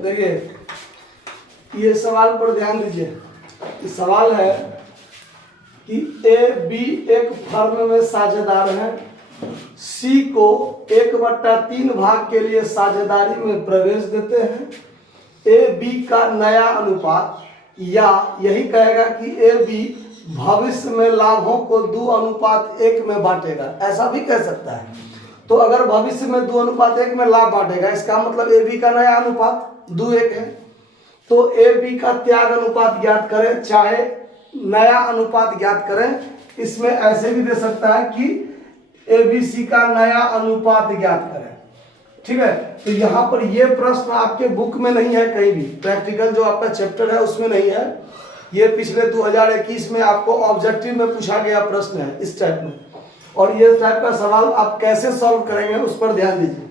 देखिए ये सवाल पर ध्यान दीजिए। सवाल है कि ए बी एक फर्म में साझेदार हैं, सी को 1/3 भाग के लिए साझेदारी में प्रवेश देते हैं। ए बी का नया अनुपात, या यही कहेगा कि ए बी भविष्य में लाभों को 2:1 में बांटेगा, ऐसा भी कह सकता है। तो अगर भविष्य में 2:1 में लाभ बांटेगा, इसका मतलब ए बी का नया अनुपात 2:1 है। तो ए बी का त्याग अनुपात ज्ञात करें, चाहे नया अनुपात ज्ञात करें। इसमें ऐसे भी दे सकता है कि ए बी सी का नया अनुपात ज्ञात करें, ठीक है। तो यहाँ पर ये प्रश्न आपके बुक में नहीं है, कहीं भी प्रैक्टिकल जो आपका चैप्टर है उसमें नहीं है। ये पिछले 2021 में आपको ऑब्जेक्टिव में पूछा गया प्रश्न है इस टाइप में, और ये टाइप का सवाल आप कैसे सॉल्व करेंगे उस पर ध्यान दीजिए।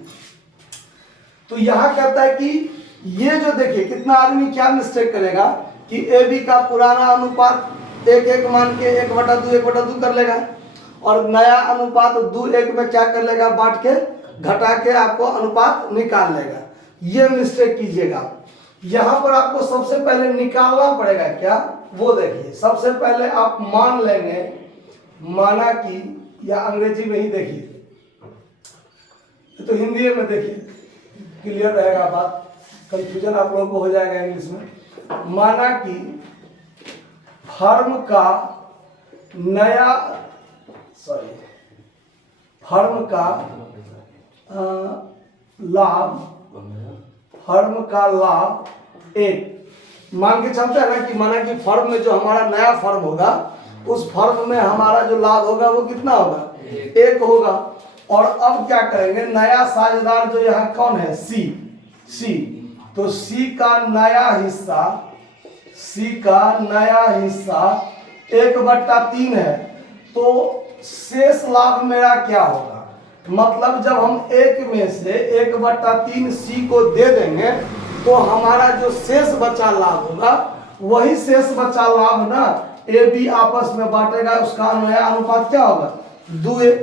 तो यहाँ कहता है कि ये जो देखिए कितना आदमी क्या मिस्टेक करेगा कि ए बी का पुराना अनुपात 1:1 मान के 1/2 कर लेगा, और नया अनुपात 2:1 में क्या कर लेगा, बांट के घटा के आपको अनुपात निकाल लेगा। ये मिस्टेक कीजिएगा। यहाँ पर आपको सबसे पहले निकालना पड़ेगा क्या, वो देखिए। सबसे पहले आप मान लेंगे, माना कि, या अंग्रेजी में ही देखिए, तो हिंदी में देखिए क्लियर रहेगा बात, कंफ्यूजन आप लोगों को हो जाएगा इंग्लिश में। माना कि फर्म का नया फर्म का लाभ एक, मान के चलते हैं ना कि माना कि फर्म में जो हमारा नया फर्म होगा, उस फर्म में हमारा जो लाभ होगा वो कितना होगा, 1 होगा। और अब क्या करेंगे, नया साझेदार जो यहाँ कौन है, सी। तो सी का नया हिस्सा 1/3 है। तो शेष लाभ मेरा क्या होगा, मतलब जब हम 1 में से 1/3 सी को दे देंगे तो हमारा जो शेष बचा लाभ होगा, वही शेष बचा लाभ ना ए बी आपस में बांटेगा। उसका नया अनुपात क्या होगा, 2:1,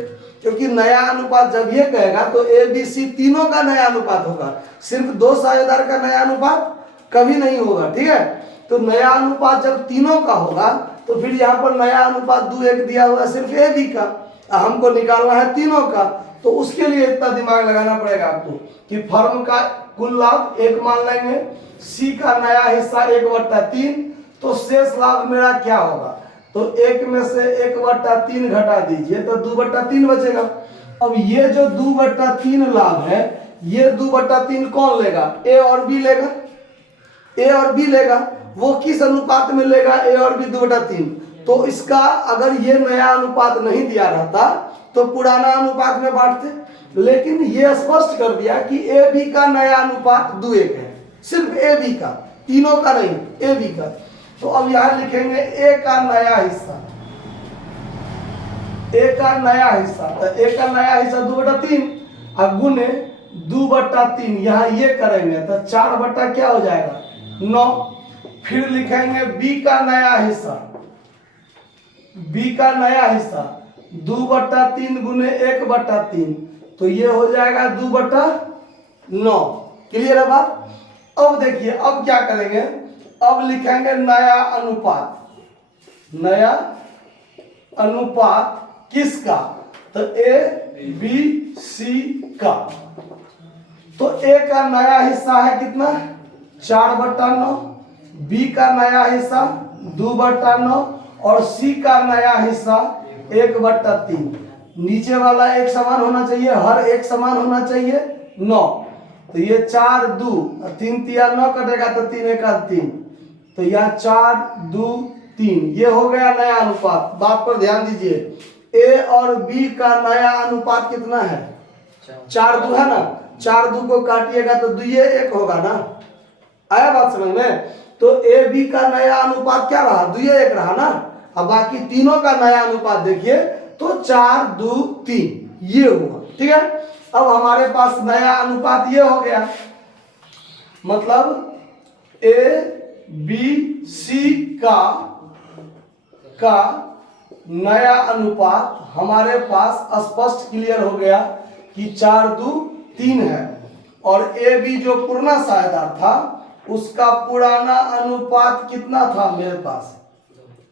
क्योंकि नया अनुपात जब ये कहेगा तो ए बी सी तीनों का नया अनुपात होगा, सिर्फ 2 साझेदार का नया अनुपात कभी नहीं होगा, ठीक है। तो नया अनुपात जब तीनों का होगा तो फिर यहाँ पर नया अनुपात 2:1 दिया हुआ है सिर्फ ए बी का, हमको निकालना है तीनों का। तो उसके लिए इतना दिमाग लगाना पड़ेगा आपको कि फर्म का कुल लाभ 1 मान लेंगे, सी का नया हिस्सा 1/3, तो शेष लाभ मेरा क्या होगा, तो 1 में से 1/3 घटा दीजिए तो 2/3 बचेगा। अब ये जो 2/3 लाभ है, ये 2/3 कौन लेगा, ए और बी लेगा। वो किस अनुपात में लेगा, ए और बी 2/3। तो इसका अगर ये नया अनुपात नहीं दिया रहता तो पुराना अनुपात में बांटते, लेकिन ये स्पष्ट कर दिया कि ए बी का नया अनुपात 2:1 है, सिर्फ ए बी का, तीनों का नहीं, ए बी का। तो अब यहां लिखेंगे ए का नया हिस्सा, तो ए का नया हिस्सा 2/3 और गुने 2/3, यहाँ ये करेंगे तो 4 क्या हो जाएगा, 9। फिर लिखेंगे बी का नया हिस्सा 2/3 गुने 1/3, तो ये हो जाएगा 2/9। क्लियर है बात। अब देखिए अब क्या करेंगे, अब लिखेंगे नया अनुपात किसका, तो ए बी सी का। तो ए का नया हिस्सा है कितना, 4/9, बी का नया हिस्सा 2/9 और सी का नया हिस्सा 1/3। नीचे वाला एक समान होना चाहिए, हर एक समान होना चाहिए, 9। तो ये 4 2 3 3 9 कटेगा तो 3 1 3, तो यहाँ 4 2 3, ये हो गया नया अनुपात। बात पर ध्यान दीजिए, ए और बी का नया अनुपात कितना है, 4 2 है ना, 4 2 को काटिएगा तो 2 1 होगा ना, आया बात समझ में। तो ए बी का नया अनुपात क्या रहा, 2 1 रहा ना। अब बाकी तीनों का नया अनुपात देखिए तो 4 2 3 ये हुआ, ठीक है। अब हमारे पास नया अनुपात ये हो गया, मतलब ए बी सी का नया अनुपात हमारे पास स्पष्ट क्लियर हो गया कि 4 2 3 है। और ए बी जो पुराना साझेदार था उसका पुराना अनुपात कितना था मेरे पास,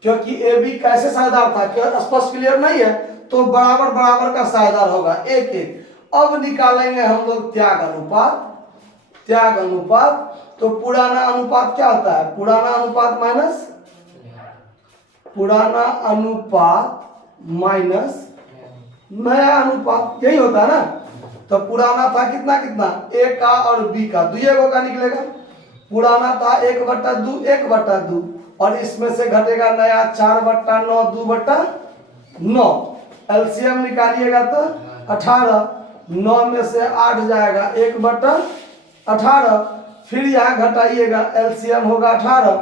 क्योंकि ए बी कैसे साझेदार था क्या स्पष्ट क्लियर नहीं है, तो बराबर बराबर का साझेदार होगा एक एक। अब निकालेंगे हम लोग त्याग अनुपात। त्याग अनुपात तो पुराना अनुपात क्या होता है, पुराना अनुपात माइनस नया अनुपात, यही होता है ना। तो पुराना था कितना कितना, ए का और बी का, दुइये का निकलेगा। पुराना था 1/2 1/2 और इसमें से घटेगा नया 4/9 2/9। एलसीएम निकालिएगा तो 18, 9 में से 8 जाएगा 1/18, फिर यहाँ घटाइएगा एलसीएम होगा 18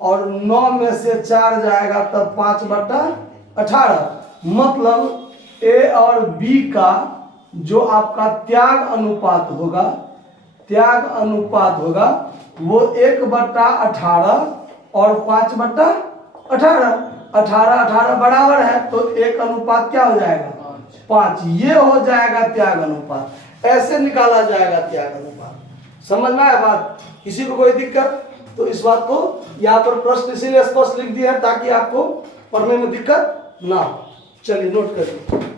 और 9 में से 4 जाएगा तब 5/18। मतलब ए और बी का जो आपका त्याग अनुपात होगा वो 1/18 और 5/18, 18 बराबर है तो एक अनुपात क्या हो जाएगा 5, ये हो जाएगा त्याग अनुपात। ऐसे निकाला जाएगा त्याग अनुपात। समझ में आया बात, किसी को कोई दिक्कत तो इस बात को यहाँ पर प्रश्न इसीलिए स्पष्ट लिख दिया है ताकि आपको पढ़ने में दिक्कत ना हो। चलिए नोट करिए।